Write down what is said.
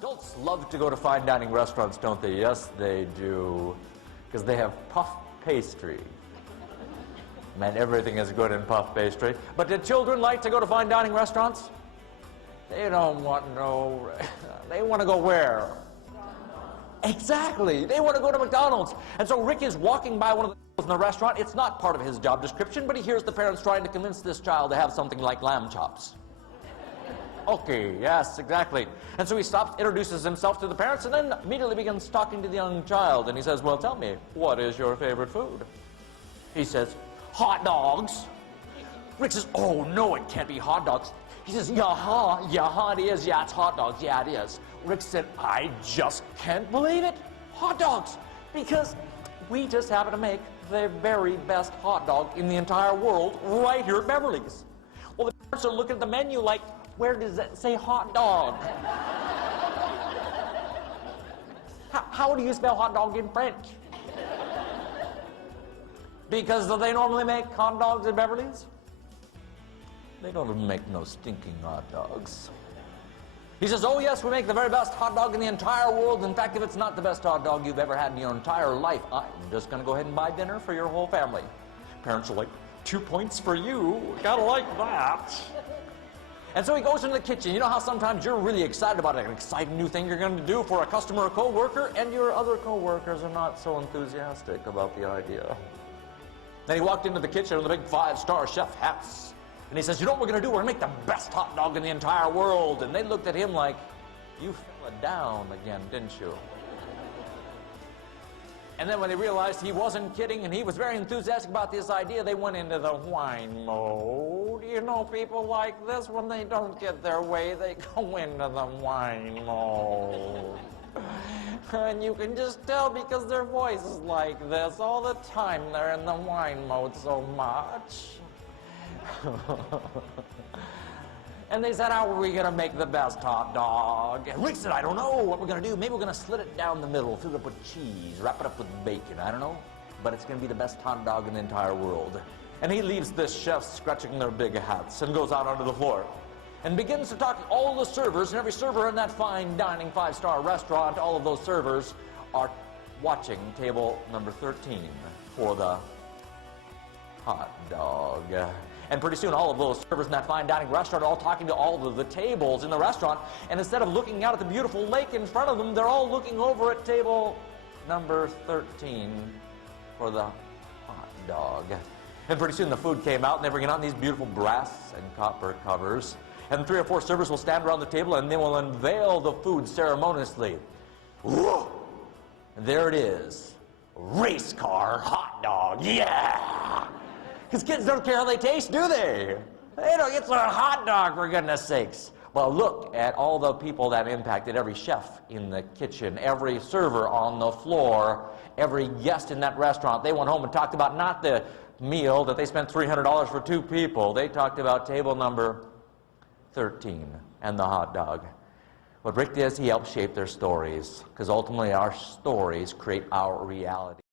Adults love to go to fine dining restaurants, don't they? Yes, they do. Because they have puff pastry. Man, everything is good in puff pastry. But do children like to go to fine dining restaurants? They don't want no... They want to go where? Exactly. They want to go to McDonald's. And so Rick is walking by one of the in the restaurant. It's not part of his job description, but he hears the parents trying to convince this child to have something like lamb chops. Okay, yes, exactly. And so he stops, introduces himself to the parents, and then immediately begins talking to the young child. And he says, well, tell me, what is your favorite food? He says, hot dogs. Rick says, oh, no, it can't be hot dogs. He says, yeah, it is. Yeah, it's hot dogs. Yeah, it is. Rick said, I just can't believe it. Hot dogs. Because we just happen to make the very best hot dog in the entire world right here at Beverly's. Well, the parents are looking at the menu like, where does it say hot dog? How do you spell hot dog in French? Because do they normally make hot dogs at Beverly's? They don't even make no stinking hot dogs. He says, oh yes, we make the very best hot dog in the entire world. In fact, if it's not the best hot dog you've ever had in your entire life, I'm just going to go ahead and buy dinner for your whole family. Parents are like, 2 points for you. Gotta like that. And so he goes into the kitchen. You know how sometimes you're really excited about an exciting new thing you're going to do for a customer or co-worker, and your other co-workers are not so enthusiastic about the idea. Then he walked into the kitchen with a big 5-star chef hats. And he says, you know what we're going to do? We're going to make the best hot dog in the entire world. And they looked at him like, you fell down again, didn't you? And then when they realized he wasn't kidding and he was very enthusiastic about this idea, they went into the whine mode. You know, people like this, when they don't get their way, they go into the whine mode. And you can just tell because their voice is like this all the time. They're in the whine mode so much. And they said, how are we going to make the best hot dog? And Rick said, I don't know what we're going to do. Maybe we're going to slit it down the middle, fill it up with cheese, wrap it up with bacon. I don't know. But it's going to be the best hot dog in the entire world. And he leaves this chef scratching their big hats and goes out onto the floor and begins to talk to all the servers. And every server in that fine dining 5-star restaurant, all of those servers are watching table number 13 for the hot dog. And pretty soon, all of those servers in that fine dining restaurant are all talking to all of the tables in the restaurant. And instead of looking out at the beautiful lake in front of them, they're all looking over at table number 13 for the hot dog. And pretty soon, the food came out, and they bring it out in these beautiful brass and copper covers. And 3 or 4 servers will stand around the table, and they will unveil the food ceremoniously. Whoa! And there it is. Race car hot dog. Yeah! Because kids don't care how they taste, do they? They don't get a hot dog, for goodness sakes. Well, look at all the people that impacted. Every chef in the kitchen, every server on the floor, every guest in that restaurant. They went home and talked about not the meal that they spent $300 for 2 people. They talked about table number 13 and the hot dog. What Rick does, he helps shape their stories. Because ultimately, our stories create our reality.